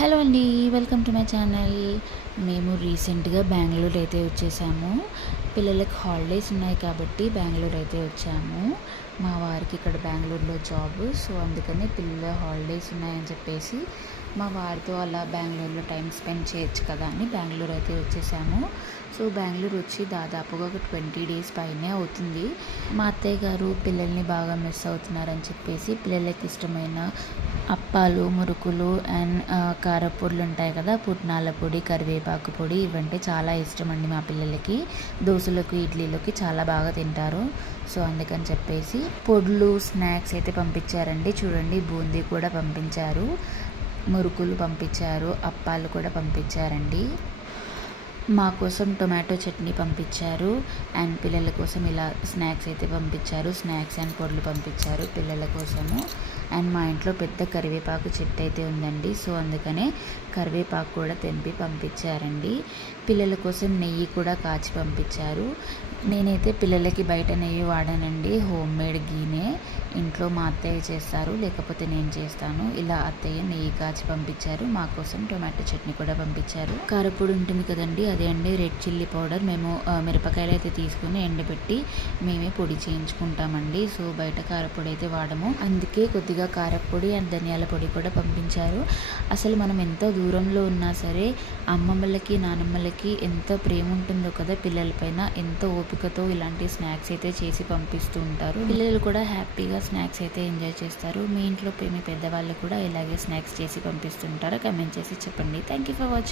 Hello అండి, welcome to my channel. మేము రీసెంట్గా బెంగళూరు అయితే వచ్చేసాము. పిల్లలకి హాలిడేస్ ఉన్నాయి కాబట్టి బెంగళూరు అయితే వచ్చాము. మా వారికి ఇక్కడ బెంగళూరులో జాబ్, సో అందుకని పిల్లల హాలిడేస్ ఉన్నాయని చెప్పేసి మా వారితో అలా బెంగళూరులో టైం స్పెండ్ చేయొచ్చు కదా అని బెంగళూరు అయితే వచ్చేసాము. సో బెంగళూరు వచ్చి దాదాపుగా ఒక 20 డేస్ పైనే అవుతుంది. మా అత్తయ్య గారు పిల్లల్ని బాగా మిస్ అవుతున్నారని చెప్పేసి పిల్లలకి ఇష్టమైన అప్పాలు, మురుకులు అండ్ కారపొడులు ఉంటాయి కదా, పుట్నాల పొడి, కరివేపాకు పొడి, ఇవంటే చాలా ఇష్టం అండి మా పిల్లలకి. దోశలకు, ఇడ్లీలోకి చాలా బాగా తింటారు. సో అందుకని చెప్పేసి పొడులు, స్నాక్స్ అయితే పంపించారండి. చూడండి, బూందీ కూడా పంపించారు, మురుకులు పంపించారు, అప్పాలు కూడా పంపించారండి. మా కోసం టొమాటో చట్నీ పంపించారు అండ్ పిల్లల కోసం ఇలా స్నాక్స్ అయితే పంపించారు. స్నాక్స్ అండ్ పొడులు పంపించారు పిల్లల కోసము. అండ్ మా ఇంట్లో పెద్ద కరివేపాకు చెట్టు అయితే ఉందండి, సో అందుకనే కరివేపాకు కూడా తెంపి పంపించారండి. పిల్లల కోసం నెయ్యి కూడా కాచి పంపించారు. నేనైతే పిల్లలకి బయట నెయ్యి వాడానండి, హోమ్ మేడ్ గీనే. ఇంట్లో మా అత్తయ్య చేస్తారు, లేకపోతే నేను చేస్తాను. ఇలా అత్తయ్య నెయ్యి కాచి పంపించారు. మా కోసం టొమాటో చట్నీ కూడా పంపించారు. కారపొడి ఉంటుంది కదండి, అదే అండి రెడ్ చిల్లీ పౌడర్. మేము మిరపకాయలు అయితే తీసుకుని ఎండబెట్టి మేమే పొడి చేయించుకుంటామండి. సో బయట కారపొడి అయితే వాడము, అందుకే కొద్దిగా కారపొడి అండ్ ధనియాల పొడి కూడా పంపించారు. అసలు మనం ఎంతో దూరంలో ఉన్నా సరే అమ్మమ్మలకి, నానమ్మలకి ఎంతో ప్రేమ ఉంటుందో కదా పిల్లలపైన. ఎంతో ఓపికతో ఇలాంటి స్నాక్స్ అయితే చేసి పంపిస్తూ ఉంటారు. పిల్లలు కూడా హ్యాపీగా స్నాక్స్ అయితే ఎంజాయ్ చేస్తారు. మీ ఇంట్లో మీ పెద్దవాళ్ళు కూడా ఇలాగే స్నాక్స్ చేసి పంపిస్తుంటారా? కమెంట్ చేసి చెప్పండి. Thank you for watching.